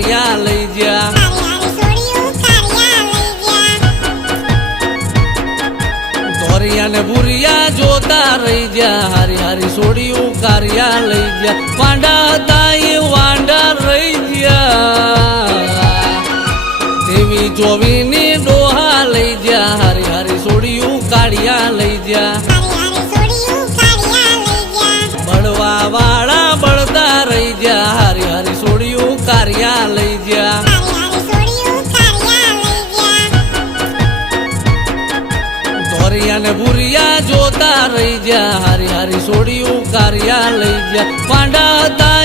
કારિયા લઈ જા ધોરિયા ને ભૂરિયા જોતા રહી જા હારી હારી સોડિયું કારિયા લઈ જા વાંડા હતા એ વાંડા રહી ગયા દેવી જોવીની ડોહા લઈ જા હારી હારી સોડિયું કાળિયા લઈ જા બળવા વાળા બળતા રહી જા હારી હારી સોડિયું કારિયા લઈ જા ધોરિયા ને ભૂરિયા જોતા રહી જા હારી હારી સોડિયું કારિયા લઈ જા વાંડા હતા